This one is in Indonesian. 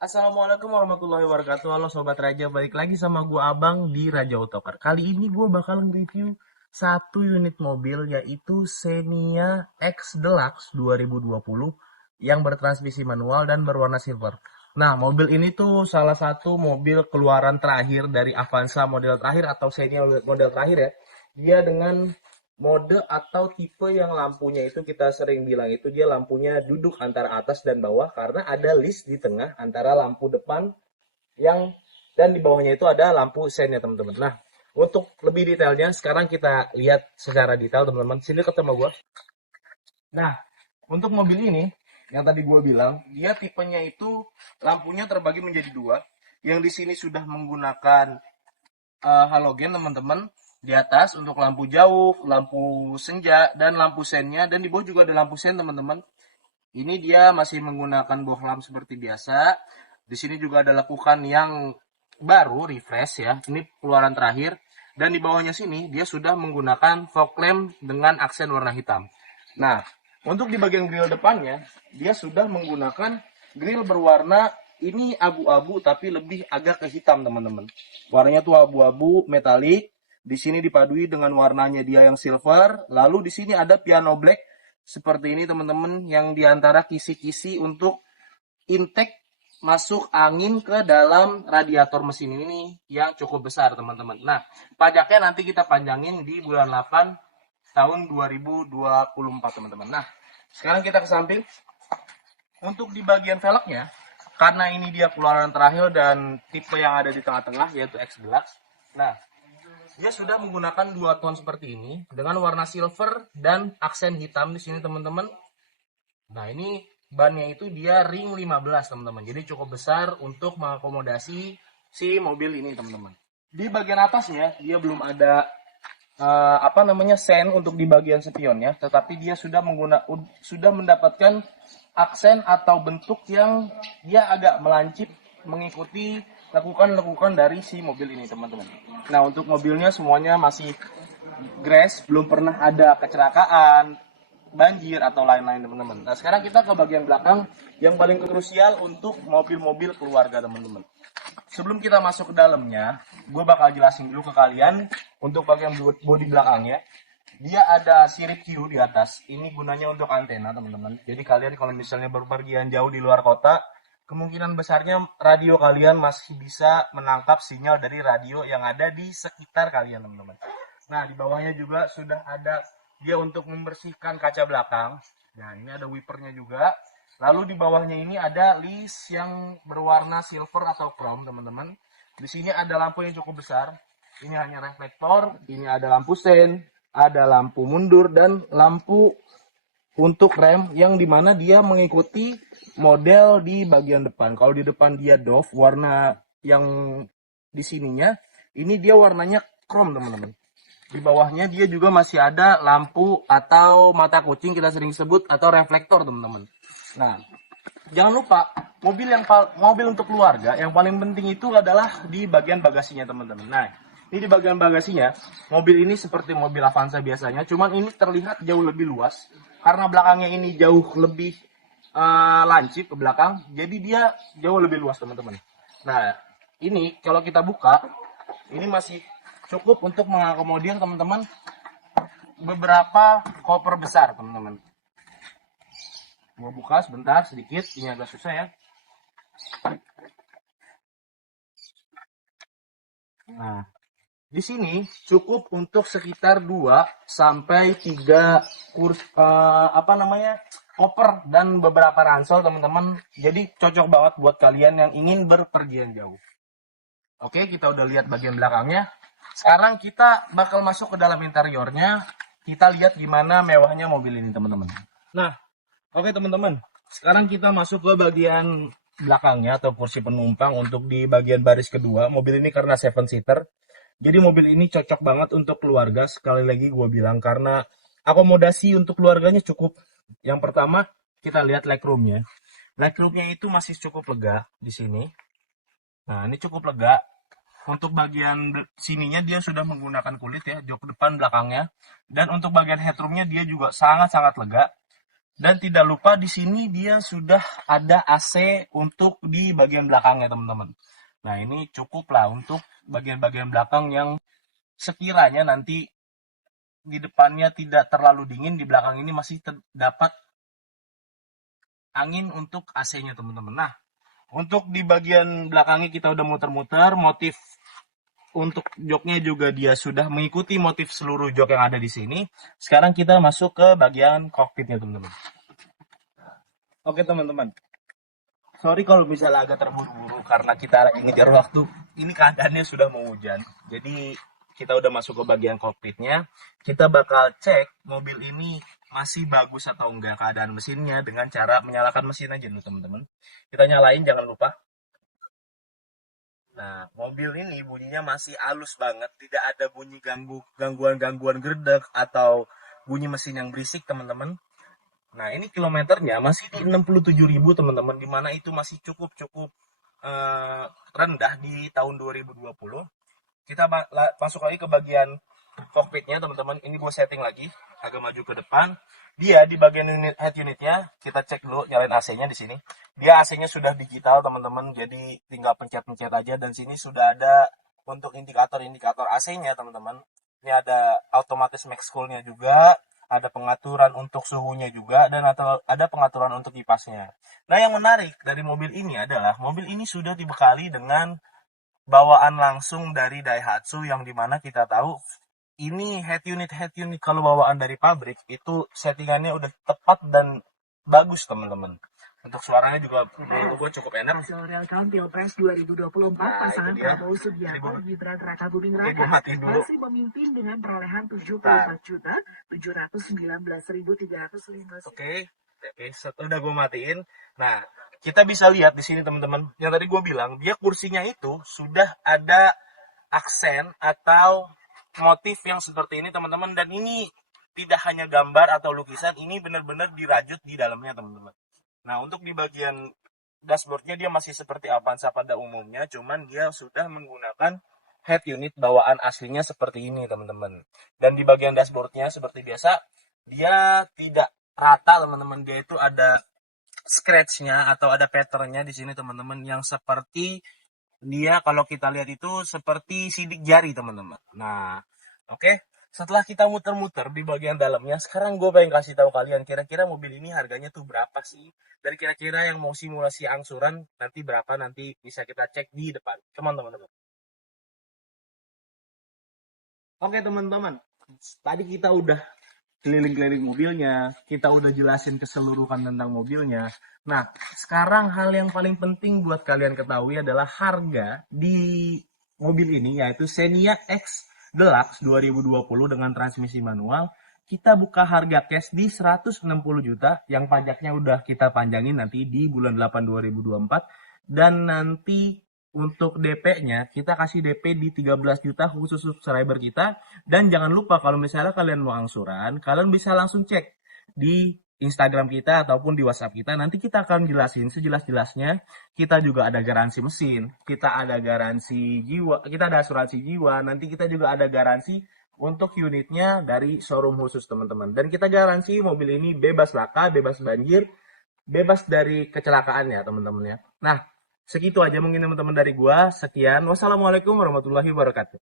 Assalamualaikum warahmatullahi wabarakatuh. Halo Sobat Raja, balik lagi sama gua Abang di Raja Autocar. Kali ini gua bakal nge-review satu unit mobil yaitu Xenia X Deluxe 2020 yang bertransmisi manual dan berwarna silver. Nah, mobil ini tuh salah satu mobil keluaran terakhir dari Avanza model terakhir atau Xenia model terakhir ya. Dia dengan mode atau tipe yang lampunya itu kita sering bilang itu dia lampunya duduk antara atas dan bawah karena ada list di tengah antara lampu depan yang dan di bawahnya itu ada lampu sen ya teman-teman. Nah, untuk lebih detailnya sekarang kita lihat secara detail teman-teman. Sini ketemu gua. Nah, untuk mobil ini yang tadi gue bilang, dia tipenya itu lampunya terbagi menjadi dua. Yang di sini sudah menggunakan halogen teman-teman di atas untuk lampu jauh, lampu senja dan lampu sennya, dan di bawah juga ada lampu sen teman-teman. Ini dia masih menggunakan bohlam seperti biasa. Di sini juga ada lekukan yang baru refresh ya. Ini keluaran terakhir, dan di bawahnya sini dia sudah menggunakan fog lamp dengan aksen warna hitam. Nah, untuk di bagian grill depannya dia sudah menggunakan grill berwarna ini abu-abu tapi lebih agak ke hitam teman-teman. Warnanya tuh abu-abu metalik. Di sini dipadui dengan warnanya dia yang silver. Lalu di sini ada piano black seperti ini teman-teman, yang diantara kisi-kisi untuk intake masuk angin ke dalam radiator mesin ini yang cukup besar teman-teman. Nah, pajaknya nanti kita panjangin di bulan 8 tahun 2024 teman-teman. Nah, sekarang kita ke samping. Untuk di bagian velgnya, karena ini dia keluaran terakhir dan tipe yang ada di tengah-tengah yaitu X Deluxe. Nah, dia sudah menggunakan dua tone seperti ini dengan warna silver dan aksen hitam di sini teman-teman. Nah, ini bannya itu dia ring 15 teman-teman. Jadi cukup besar untuk mengakomodasi si mobil ini teman-teman. Di bagian atasnya dia belum ada sen untuk di bagian spionnya, tetapi dia sudah mendapatkan aksen atau bentuk yang dia agak melancip mengikuti lekukan-lekukan dari si mobil ini teman-teman. Nah, untuk mobilnya semuanya masih grass, belum pernah ada kecelakaan, banjir atau lain-lain teman-teman. Nah, sekarang kita ke bagian belakang yang paling krusial untuk mobil-mobil keluarga teman-teman. Sebelum kita masuk ke dalamnya, gue bakal jelasin dulu ke kalian untuk bagian bodi belakangnya. Dia ada sirip Q di atas. Ini gunanya untuk antena, teman-teman. Jadi kalian kalau misalnya berpergian jauh di luar kota, kemungkinan besarnya radio kalian masih bisa menangkap sinyal dari radio yang ada di sekitar kalian, teman-teman. Nah, di bawahnya juga sudah ada dia untuk membersihkan kaca belakang. Nah, ini ada wipernya juga. Lalu di bawahnya ini ada list yang berwarna silver atau chrome, teman-teman. Di sini ada lampu yang cukup besar. Ini hanya reflektor, ini ada lampu sen, ada lampu mundur dan lampu untuk rem yang dimana dia mengikuti model di bagian depan. Kalau di depan dia doff, warna yang di sininya, ini dia warnanya chrome, teman-teman. Di bawahnya dia juga masih ada lampu atau mata kucing kita sering sebut atau reflektor, teman-teman. Nah, jangan lupa mobil untuk keluarga yang paling penting itu adalah di bagian bagasinya teman-teman. Nah, ini di bagian bagasinya mobil ini seperti mobil Avanza biasanya, cuman ini terlihat jauh lebih luas karena belakangnya ini jauh lebih lancip ke belakang, jadi dia jauh lebih luas teman-teman. Nah, ini kalau kita buka, ini masih cukup untuk mengakomodir teman-teman beberapa koper besar teman-teman. Gua buka sebentar sedikit, ini agak susah ya. Nah, di sini cukup untuk sekitar 2 sampai 3 koper dan beberapa ransel teman-teman. Jadi cocok banget buat kalian yang ingin berpergian jauh. Oke, kita udah lihat bagian belakangnya. Sekarang kita bakal masuk ke dalam interiornya. Kita lihat gimana mewahnya mobil ini teman-teman. Nah, oke teman-teman, sekarang kita masuk ke bagian belakangnya atau kursi penumpang untuk di bagian baris kedua. Mobil ini karena 7-seater, jadi mobil ini cocok banget untuk keluarga. Sekali lagi gue bilang karena akomodasi untuk keluarganya cukup. Yang pertama kita lihat legroomnya. Legroomnya itu masih cukup lega di sini. Nah, ini cukup lega. Untuk bagian sininya dia sudah menggunakan kulit ya, jok depan belakangnya. Dan untuk bagian headroomnya dia juga sangat-sangat lega. Dan tidak lupa di sini dia sudah ada AC untuk di bagian belakangnya teman-teman. Nah ini cukup lah untuk bagian-bagian belakang yang sekiranya nanti di depannya tidak terlalu dingin, di belakang ini masih terdapat angin untuk AC-nya teman-teman. Nah untuk di bagian belakangnya kita udah muter-muter, motif untuk joknya juga dia sudah mengikuti motif seluruh jok yang ada di sini. Sekarang kita masuk ke bagian cockpitnya teman-teman. Oke teman-teman, sorry kalau misalnya agak terburu-buru karena kita lagi ngejar waktu. Ini keadaannya sudah mau hujan. Jadi kita udah masuk ke bagian cockpitnya. Kita bakal cek mobil ini masih bagus atau enggak keadaan mesinnya dengan cara menyalakan mesin aja dulu teman-teman. Kita nyalain jangan lupa. Nah, mobil ini bunyinya masih halus banget, tidak ada bunyi gangguan-gangguan gerdek atau bunyi mesin yang berisik teman-teman. Nah, ini kilometernya masih di 67.000 teman-teman, di mana itu masih cukup-cukup rendah di tahun 2020. Kita masuk lagi ke bagian cockpitnya teman-teman. Ini gue setting lagi agak maju ke depan. Dia di bagian head unitnya kita cek dulu, nyalain AC-nya di sini. Dia AC-nya sudah digital teman-teman, jadi tinggal pencet-pencet aja. Dan sini sudah ada untuk indikator-indikator AC-nya teman-teman. Ini ada otomatis max cool-nya juga, ada pengaturan untuk suhunya juga, dan ada pengaturan untuk kipasnya. Nah yang menarik dari mobil ini adalah mobil ini sudah dibekali dengan bawaan langsung dari Daihatsu, yang dimana kita tahu ini head unit kalau bawaan dari pabrik itu settingannya udah tepat dan bagus teman-teman. Untuk suaranya juga menurut gue cukup enak. Hasil real count Pilpres 2024, pasangan Prabowo Subianto Gibran Rakabuming Raka masih memimpin dengan perolehan 74.719.315. Oke, udah gue matiin. Nah, kita bisa lihat di sini teman-teman. Yang tadi gue bilang, dia kursinya itu sudah ada aksen atau motif yang seperti ini teman-teman, dan ini tidak hanya gambar atau lukisan, ini benar-benar dirajut di dalamnya teman-teman. Nah untuk di bagian dashboardnya dia masih seperti Avanza pada umumnya, cuman dia sudah menggunakan head unit bawaan aslinya seperti ini teman-teman. Dan di bagian dashboardnya seperti biasa dia tidak rata teman-teman, dia itu ada scratchnya atau ada patternnya di sini teman-teman, yang seperti dia kalau kita lihat itu seperti sidik jari teman-teman. Nah, oke. Setelah kita muter-muter di bagian dalamnya, sekarang gue pengen kasih tahu kalian kira-kira mobil ini harganya tuh berapa sih? Dan kira-kira yang mau simulasi angsuran nanti berapa, nanti bisa kita cek di depan. Come on teman-teman. Oke teman-teman, tadi kita udah keliling-keliling mobilnya, kita udah jelasin keseluruhan tentang mobilnya. Nah, sekarang hal yang paling penting buat kalian ketahui adalah harga di mobil ini, yaitu Xenia X Deluxe 2020 dengan transmisi manual. Kita buka harga cash di 160 juta, yang pajaknya udah kita panjangin nanti di bulan 8 2024. Dan nanti untuk DP-nya, kita kasih DP di 13 juta khusus subscriber kita. Dan jangan lupa kalau misalnya kalian mau angsuran, kalian bisa langsung cek di Instagram kita ataupun di WhatsApp kita. Nanti kita akan jelasin sejelas-jelasnya. Kita juga ada garansi mesin, kita ada garansi jiwa, kita ada asuransi jiwa. Nanti kita juga ada garansi untuk unitnya dari showroom khusus teman-teman. Dan kita garansi mobil ini bebas laka, bebas banjir, bebas dari kecelakaan ya teman-teman ya. Nah, segitu aja mungkin teman-teman dari gua. Sekian. Wassalamualaikum warahmatullahi wabarakatuh.